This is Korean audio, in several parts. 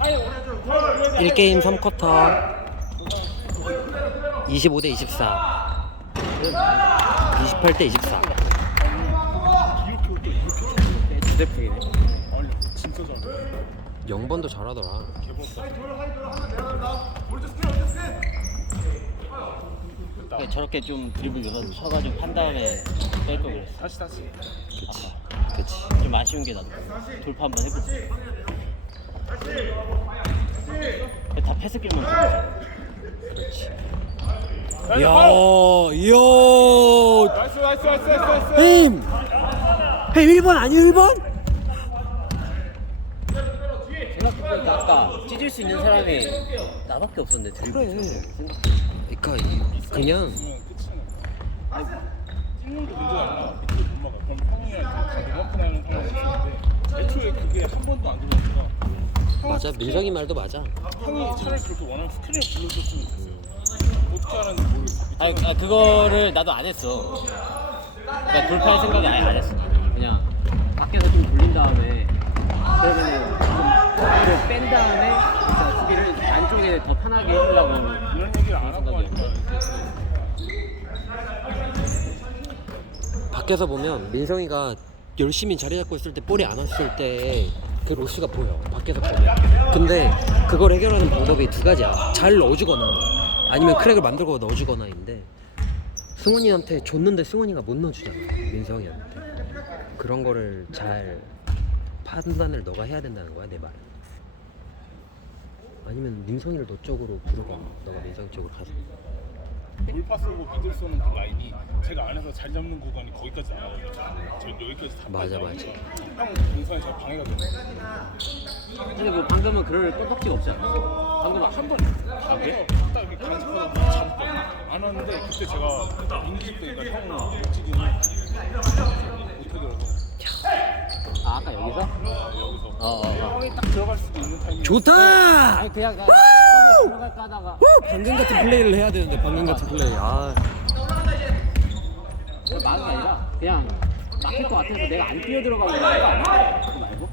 1게임 3쿼터 25대 24 28대 24 주대풍이네. 아니 진짜 잘해. 0번도 잘하더라. 저렇게 좀 드리블 넣어서 쳐가지고 판 다음에 뺄 걸 그랬어. 다시. 그치. 좀 아쉬운 게 나도 돌파 한번 해보지. 다 패스길만 보고. 그렇지. 나이스. 힘! 1번 아니야 1번? 생각해보니까 아까 찢을 수 있는 사람이 나밖에 없었는데 드리블. 그래. 그러니까 그냥 찍는 게 문제가 아니라 밑에 못 막아. 그럼 형이랑 다 노마크 나는 상황이 있었는데 애초에 그게 한 번도 안 들어오니까 맞아. 민석이 말도 맞아. 형이 차라리 그렇게 원하는 스크린을 불러줬으면 됐어. 어떻게 하는지 모르겠어. 아니 그거를 나도 안 했어. 그러니까 돌파할 생각이 아예 안 했어. 그냥 밖에서 좀 돌린 다음에 그러면은 좀 뺀 다음에 진짜 수비를 안쪽에 더 편하게 해주려고 이런 얘기를 안 하고 하니까 밖에서 보면 민성이가 열심히 자리 잡고 있을 때 볼이 안 왔을 때 그 로스가 보여. 밖에서 보면. 근데 그걸 해결하는 방법이 두 가지야. 잘 넣어주거나 아니면 크랙을 만들고 넣어주거나인데 승원이한테 줬는데 승원이가 못 넣어주잖아. 민성이한테. 그런 거를 잘 판단을 너가 해야 된다는 거야, 내 말은. 아니면 민성이를 너 쪽으로 부르거나 너가 민성이 쪽으로 가서. 돌파 쓰고 미들 쏘는 그 라인이 제가 안에서 잘 잡는 구간이 거기까지 나와요. 저 여기까지 다 맞아. 형 동선이 잘 방해가 되네. 근데 뭐 방금은 그럴 뻑뻑지가 없잖아. 방금 한번 가게 딱 이렇게 간직하다 잡고 안 왔는데 그때 제가 인기집 되니까 형 움직임이 못하더라고. 아까 여기서? 여기서 형이 딱 들어갈 수도 있는 타이밍. 좋다! 아니 그냥 들어갈까 하다가 방금 같은 플레이를 해야 되는데 방금 같은 플레이. 아, 막은 게 아니라 그냥 막힐 것 같아서 내가 안 뛰어 들어가고 그거 말고?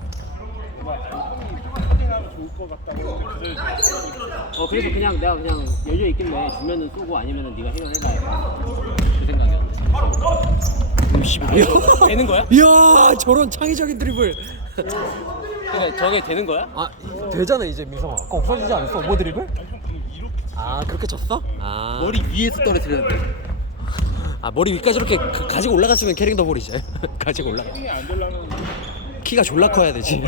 형이 하면 좋을 것 같다고 했는데 그래서 그냥 내가 그냥 열려 있길래 주면은 쏘고 아니면은 네가 해결해봐 그 생각이었는데. 되는 거야? 이야 저런 창의적인 드리블. 근데 저게 되는 거야? 아 되잖아 이제 민성아. 아까 없어지지 않았어 오버 드리블? 형 방금 이렇게 아 그렇게 쳤어? 아 머리 위에서 떨어뜨렸는데. 아 머리 위까지 이렇게 가지고 올라갔으면 캐링 더볼이지. 가지고 올라가. 형이 안 되려면 키가 졸라 커야 되지.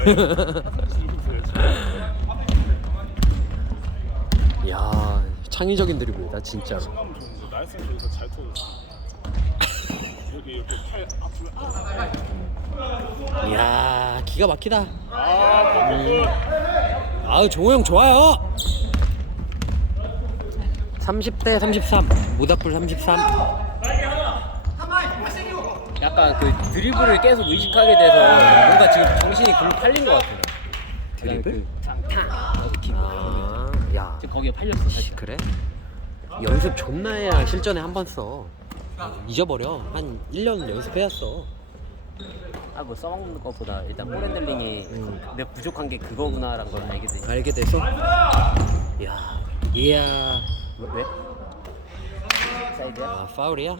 야 창의적인 드리블이다 진짜로. 시간 좋은데 나이스는 저기서 잘 터졌어. 이렇게 팔 앞으로 이야 기가 막히다. 방금 아우 종호 형 좋아요. 30대 33 모닥불 33. 약간 그 드리블을 계속 의식하게 돼서 뭔가 지금 정신이 글로 팔린 것 같아. 드리블? 아, 야 지금 거기에 팔렸어. 사실. 그래? 연습 존나 해야 실전에 한 번 써. 잊어버려. 한 1년 연습해야 써. 뭐 써먹는 것보다 일단 볼 핸들링이 내가 부족한 게 그거구나라는 걸 알게 되니까. 알게 돼서 야 이야 왜? 사이드야? 아 파울이야?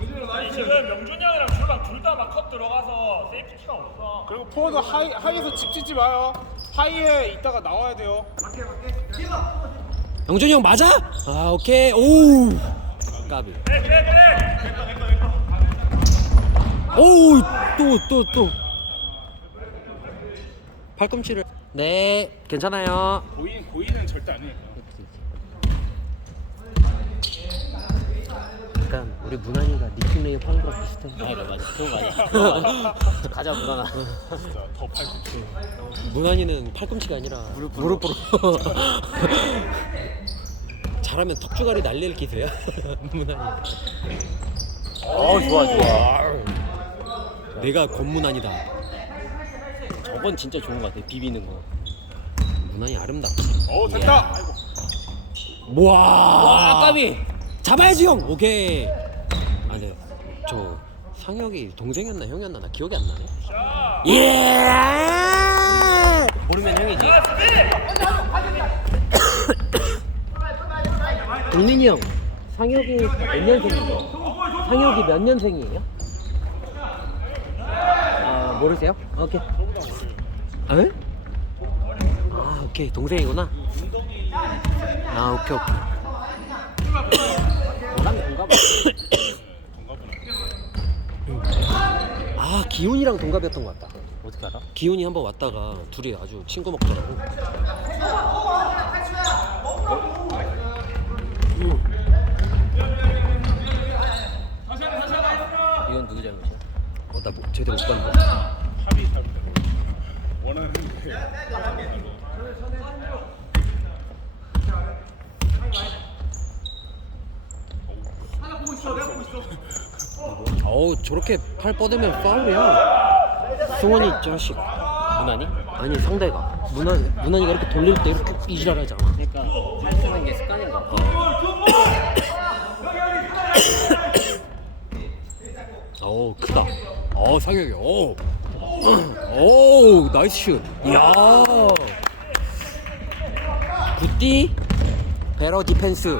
지금 명준이 형이랑 주랑 둘 다 막 컷 들어가서 세이프티가 없어. 그리고 포워드 하이에서 집 짓지 마요. 하이에 있다가 나와야 돼요. 영준이 형 맞아? 아 오케이 오우 까비. 오우 또 팔꿈치를. 네 괜찮아요. 고의는 절대 아니에요. 약간 우리 문환이가 니킹네임 하는 거랑 비슷해. 맞아. 그거 맞아. 가자 무난아. 진짜 더 팔꿈치. 문환이는 팔꿈치가 아니라 무릎으로. 잘하면 턱주가리 날릴 기세야. 문환이. 좋아. 내가 권문환이다. 저건 진짜 좋은 것 같아. 비비는 거. 문환이 아름답지. 됐다. 아이고. 와 까비. 잡아야지 형. 오케이. 아 네. 저 상혁이 동생이었나 형이었나 나 기억이 안 나네. 예. 모르면 형이지. 동민이 형 상혁이 몇 년생이에요? 상혁이 몇 년생이에요? 아 모르세요? 오케이. 에? 아 오케이 동생이구나. 아 오케이 오케이. 너랑 동갑. 아 기훈이랑 동갑이었던 것 같다. 어떻게 알아? 기훈이 한번 왔다가 둘이 아주 친구 먹더라고. 이건 누구 잘못이야? 나 뭐, 제대로 못 봤는데. 합의 잘못된 거. 원하는 게 어우 저렇게 팔 뻗으면 파울이야. 승원이 자식. 무난히? 아니 상대가 문환이가 이렇게 돌릴 때 이렇게 이지랄하잖아. 그러니까 팔 쓰는 게 습관인가 봐. 어우 크다. 상혁이. 오 나이스 슛. 이야. 굿디. 베러 디펜스.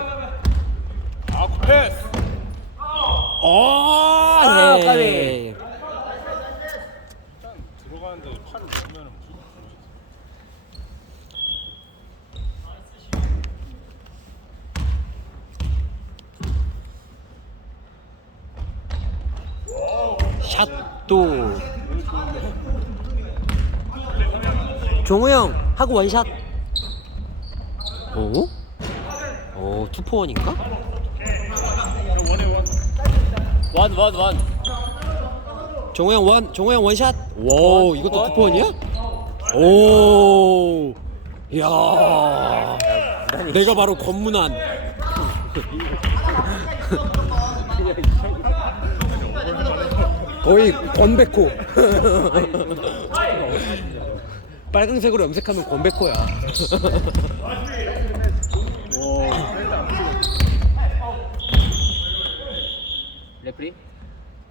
패스. 아 까비. 네. 일단 들어가는데 팔을 넣으면 무조건 샷도. 종우 형 하고 원샷. 오 투포원인가? 원. 종우 형 원샷. 와 이것도 투포원이야? 오. 야. 내가 바로 권문환. 거의 권백호. 빨강색으로 염색하면 권백호야. 레프리?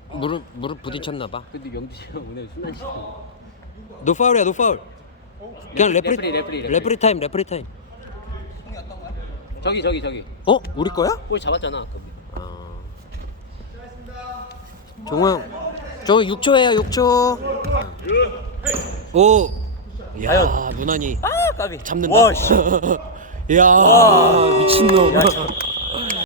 무릎 부딪혔나봐. 근데 영지 형 오늘 순한 시. 노 파울이야 노 파울. 그냥 레프리. 레프리 타임. 저기. 우리 거야? 골 잡았잖아 아까. 종호 형 저 6초예요 6초. 오. 야 문환이 까비. 잡는다. 와, 씨. 야 미친놈.